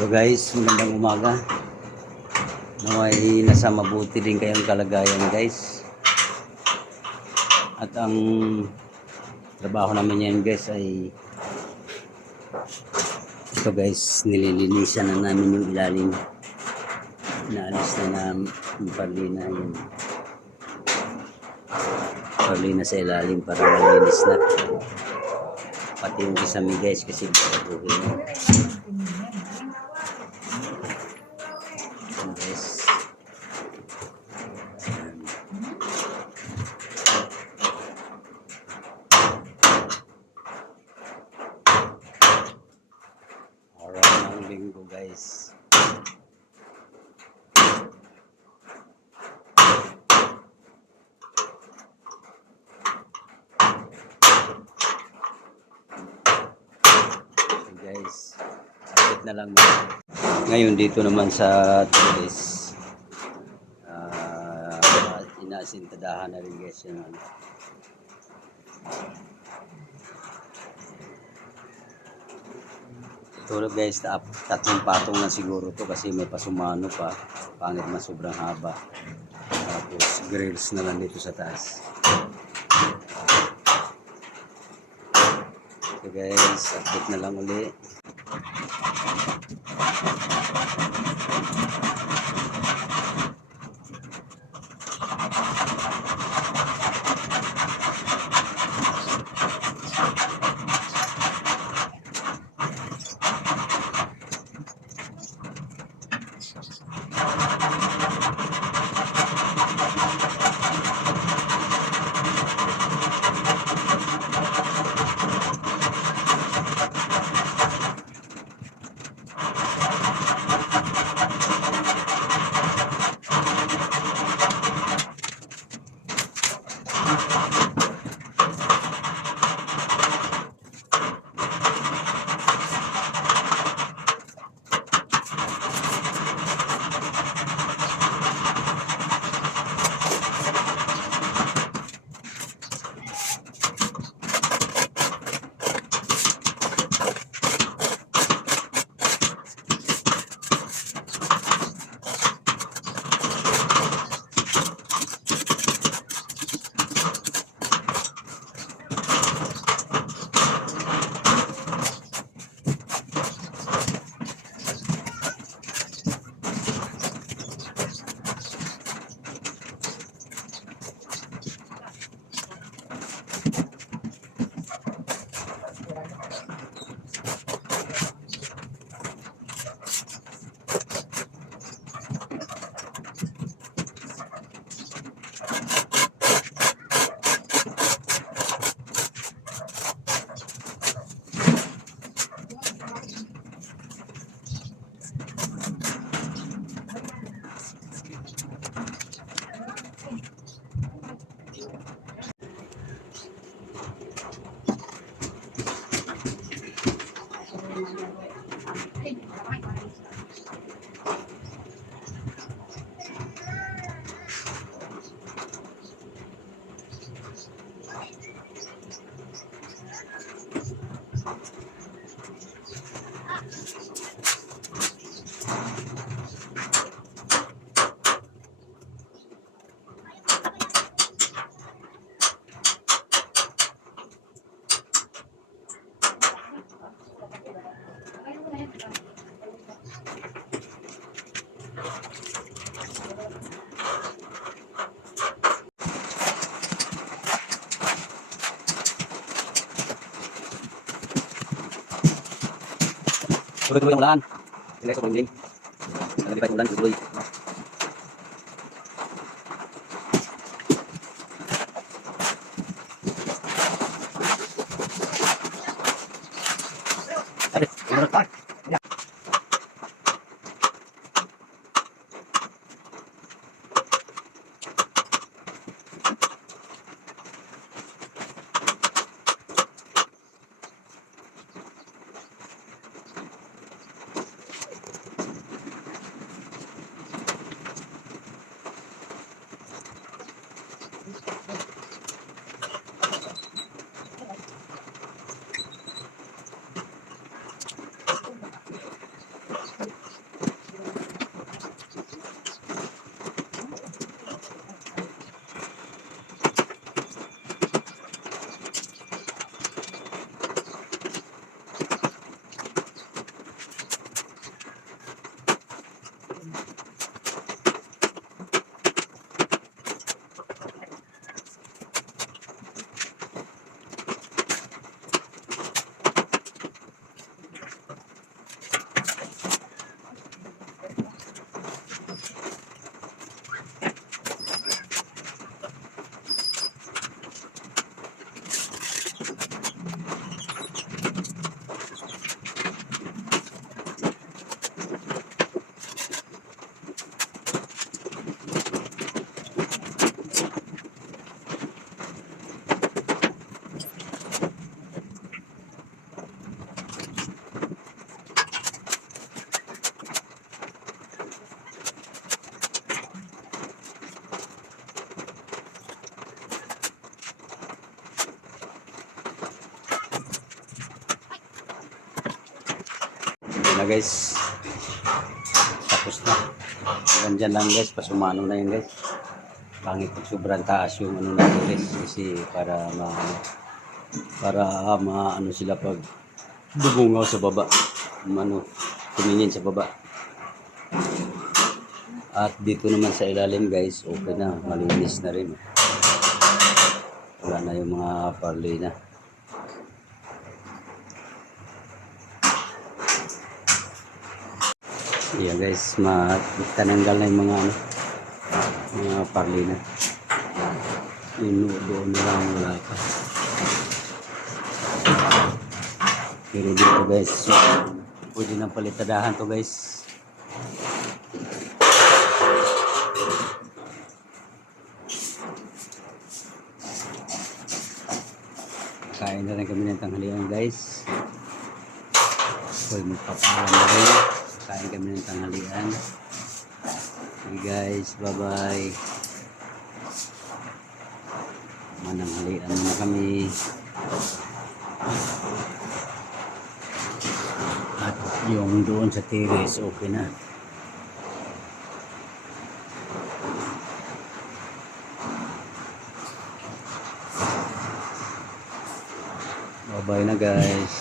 So guys, magandang umaga. Naway nasa mabuti din kayong kalagayan guys. At ang trabaho namin yan guys ay ito guys, nililinisan na namin yung ilalim. Naalis na namin yung parlina yun. Parlina sa ilalim para malinis na. Pati yung kisame guys kasi baguhin na. Ayan, guys. Ayan. Araw ng linggo guys. Okay guys, update na lang. Ngayon dito naman sa Tulis, uh, inasintadahan na rin guys yung ano. Ito guys, tatlong patong na siguro to kasi may pasumano pa. Pangit na sobrang haba. Tapos grills na lang dito sa taas. So guys, update na lang uli. Tuloy-tuloy ang ulan. Sila sa bunding. Nalagay pa yung ulan, tuloy. Guys. Tapos na. Hanggang dyan lang guys. Pasumano na yun guys. Pangit pag sobrang taas yung ano na ito guys. Kasi para ma para ah, maano sila pag bubungaw sa baba. Ano, tumingin sa baba. At dito naman sa ilalim guys, okay na, malinis na rin. Wala na yung mga parley na. Yeah guys, matananggal na yung mga ano, mga parley na. Yung doon na lang wala pa. Pero dito guys, so, pwede nang palitadahan to guys. Kain na rin kami ng tanghalian guys. Hoy, magpapaalam na rin. Kain kami ng tanghalian. Okay guys, bye-bye. Mananghalian na kami. At yung doon sa terrace, okay na. Bye-bye na guys.